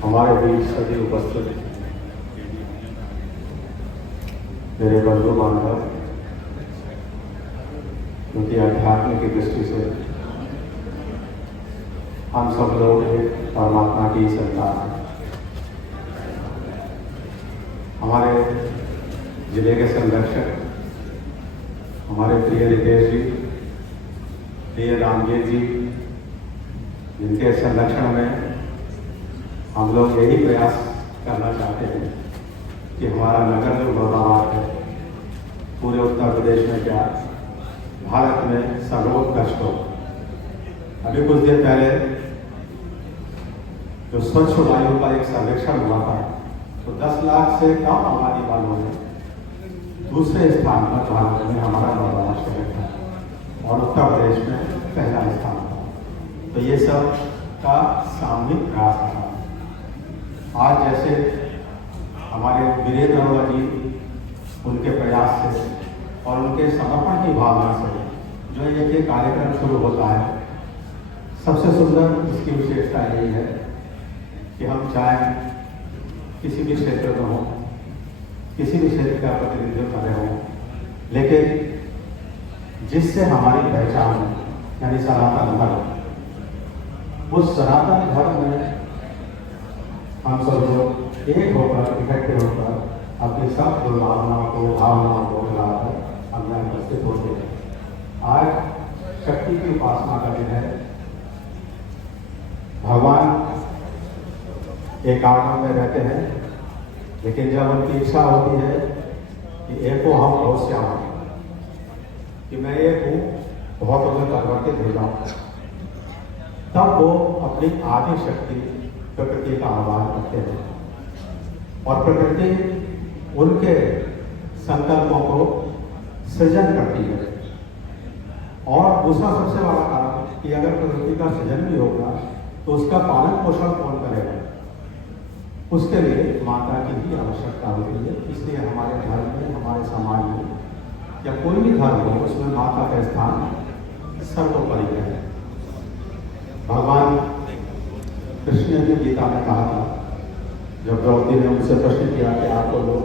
हमारे बीच सभी उपस्थित मेरे बंधु बांधव, क्योंकि अध्यात्म की दृष्टि से हम सब लोग एक परमात्मा की संतान हैं। हमारे जिले के संरक्षक हमारे प्रिय रितेश जी, प्रिय रामजीत जी, जिनके संरक्षण में हम लोग यही प्रयास करना चाहते हैं कि हमारा नगर जो मुरादाबाद है, पूरे उत्तर प्रदेश में क्या भारत में सर्वोत्कृष्ट हो। अभी कुछ दिन पहले जो स्वच्छ वायु का एक सर्वेक्षण हुआ था, तो 10 लाख से कम आबादी वालों में दूसरे स्थान पर भारत में हमारा मुरादाबाद शहर था और उत्तर प्रदेश में पहला स्थान था। तो ये सब का सामूहिक प्रयास था। आज जैसे हमारे वीरेंद्र अरोड़ा जी, उनके प्रयास से और उनके समर्पण की भावना से जो ये कार्यक्रम शुरू होता है, सबसे सुंदर इसकी विशेषता यही है कि हम चाहे किसी भी क्षेत्र में हो, किसी भी क्षेत्र का प्रतिनिधित्व कर रहे हो, लेकिन जिससे हमारी पहचान यानी सनातन धर्म, उस सनातन धर्म में हम सब लोग एक होकर, इकट्ठे होकर अपनी सब दुर्भावनाओं को, भावनाओं को मिलाकर हम यहाँ उपस्थित होते हैं। आज शक्ति की उपासना का दिन है। भगवान एक आत्मा में रहते हैं, लेकिन जब उनकी इच्छा होती है कि एक को हम बहुत से आए, कि मैं एक हूँ, बहुतों में परिवर्तित हो जाऊँ, तब वो अपनी आदि शक्ति प्रकृति का आह्वान करते हैं और प्रकृति उनके संकल्पों को सृजन करती है। और दूसरा सबसे बड़ा कारण कि अगर प्रकृति का सृजन भी होगा तो उसका पालन पोषण कौन करेगा, उसके लिए माता की भी आवश्यकता होती है। इसलिए हमारे धर्म में, हमारे समाज में या कोई भी धर्म हो, उसमें माता का स्थान सर्वोपरि है। भगवान कृष्ण ने गीता में कहा था, जब द्रौपदी ने उनसे प्रश्न किया कि आपको लोग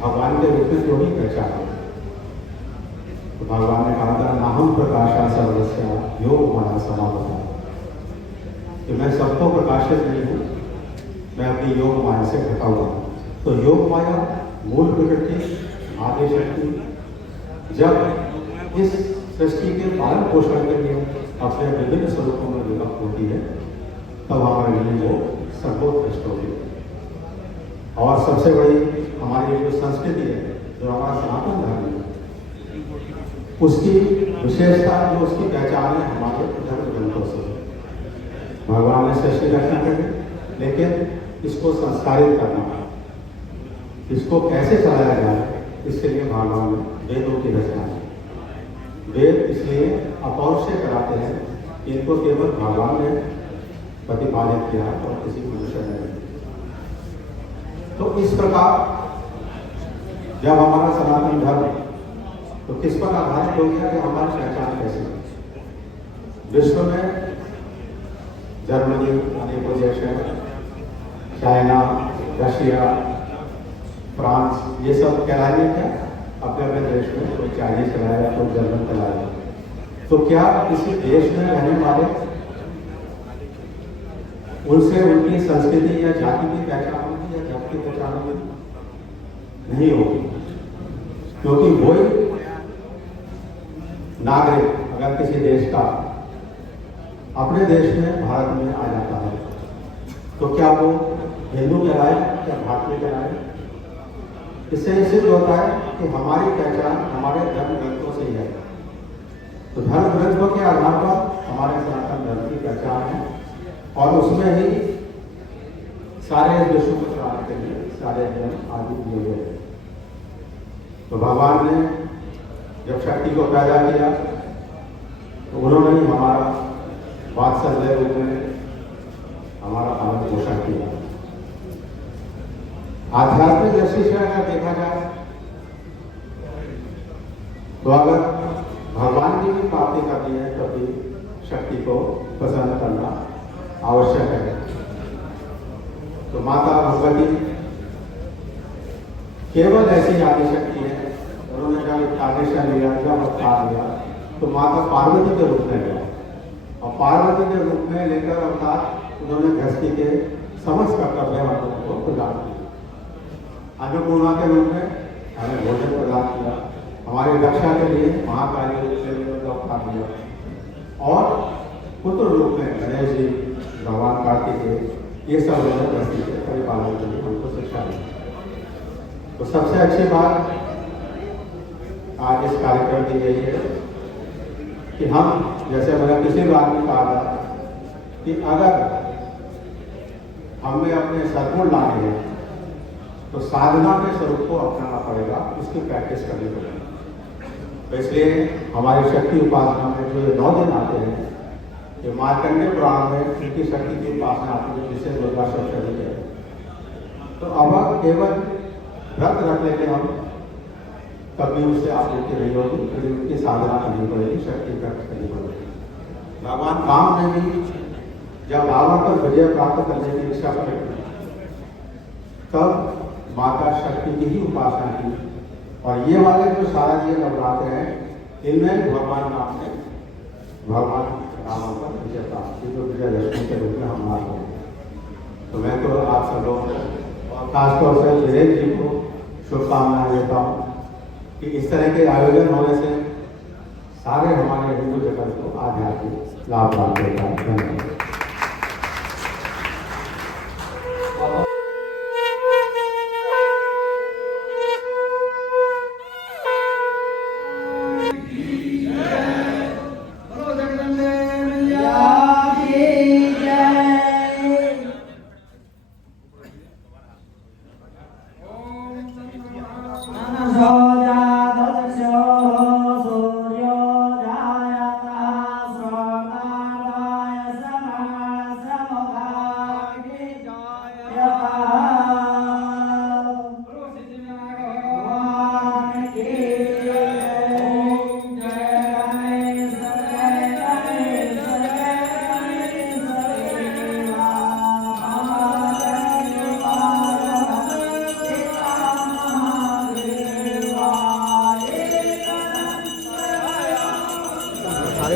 भगवान के रूप में क्यों नहीं पहचानते, तो भगवान ने कहा था, नाहम प्रकाशा सर्वस्या योग माया समावता, कि मैं सबको प्रकाशित नहीं हूँ, मैं अपनी योग माया से ढका हुआ हूँ। तो योग माया मूल प्रकृति, आदि शक्ति, जब इस सृष्टि के पालन पोषण के लिए अपने विभिन्न स्वरूपों में विभक्त होती है, तब हमारे लिए वो सर्वोत्कृष्ट होगी। और सबसे बड़ी हमारी जो संस्कृति है, जो हमारा सनातन धर्म है, उसकी विशेषता, जो उसकी पहचान है हमारे धर्म ग्रंथों से। भगवान ने सृष्टि रचना करी, लेकिन इसको संस्कारित करना, इसको कैसे चलाया जाए, इसके लिए भगवान ने वेदों की रचना की। वेद इसलिए अपौरुषेय कराते हैं, इनको केवल भगवान ने प्रतिपादित किया और किसी मनुष्य ने नहीं। तो इस प्रकार जब हमारा सनातन धर्म तो किस पर आधारित हो गया कि हमारी पहचान कैसे, विश्व में जर्मनी, अनेकों देश हैं, चाइना, रशिया, फ्रांस, ये सब कहलाएंगे क्या? अपने अपने देश में कोई चाइनीज चलाएगा, कोई जर्मन चलाएगा, तो क्या किसी देश में रहने वाले उनसे उनकी संस्कृति या जाति की पहचान होगी या जाति की पहचान होगी? नहीं होगी, क्योंकि वही नागरिक अगर किसी देश का अपने देश में भारत में आ जाता है तो क्या वो हिंदू कहलाए या भारतीय कहलाए? इससे ये सिद्ध होता है कि हमारी पहचान हमारे धर्म ग्रंथों से ही है। तो धर्म ग्रंथों के आधार पर हमारे सनातन धर्म की पहचान है और उसमें ही सारे विश्व को चलाने के लिए सारे धर्म आदि दिए गए हैं। तो भगवान ने जब शक्ति को पैदा किया तो उन्होंने ही हमारा वात्सल्य रूप में हमारा पालन पोषण किया। आध्यात्मिक दृष्टि से अगर देखा जाए तो अगर भगवान की भी प्राप्ति करनी है तो भी शक्ति को प्रसन्न करना आवश्यक है। तो माता भगवती केवल ऐसी आदि शक्ति है। उन्होंने जब इंकारनेशन लिया, जब अवतार लिया तो माता पार्वती के रूप में लिया और पार्वती के रूप में लेकर अवतार उन्होंने गृहस्थी के समस्त कर्तव्य हम लोगों को प्रदान किया। अन्नपूर्णा के रूप में हमें भोजन प्रदान किया, हमारी रक्षा के लिए महाकाली रूप से अवतार लिया और पुत्र रूप में गणेश जी, भगवान कार्तिकेय, ये सब लोग गृहस्थी के परिपालन के लिए हमको शिक्षा दी। तो सबसे अच्छी बात आज इस कार्यक्रम की यही है कि हम, जैसे मैंने पिछली बार भी कहा था कि अगर हमें अपने सद्गुण लाने हैं तो साधना के स्वरूप को अपनाना पड़ेगा, उसकी प्रैक्टिस करनी पड़ेगी। तो इसलिए हमारी शक्ति उपासना में जो ये 9 दिन आते हैं, ये मार्कंडेय पुराण में उनकी शक्ति की उपासना आती है जिसे दुर्गा सप्तमी है। तो अब केवल व्रत रख लेते हम, कभी उससे आपूर्ति नहीं होगी, फिर उनकी साधना करनी पड़ेगी, शक्ति प्राप्त करनी पड़ेगी। भगवान राम ने भी जब रावण पर विजय प्राप्त करने की इच्छा प्रकट की तब माता शक्ति की ही उपासना की और ये वाले जो सारा ये नवरात्र हैं इनमें भगवान राम ने भगवान राम पर विजय प्राप्त की, जो विजयदशमी के रूप में हम मानते हैं। तो मैं तो आप सब लोगों को और खासतौर से वीरेंद्र जी को शुभकामनाएं देता हूँ कि इस तरह के आयोजन होने से सारे हमारे हिंदू जगत को आध्यात्मिक लाभ प्राप्त होता है। धन्यवाद।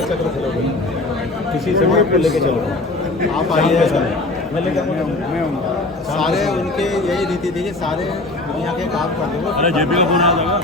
चक्र चलोगे, किसी समय को लेके चलो, आप आइए, मैं लेके सारे उनके यही रीति थी कि सारे दुनिया के काम कर दो। अरे जेपी का फोन आ जाएगा।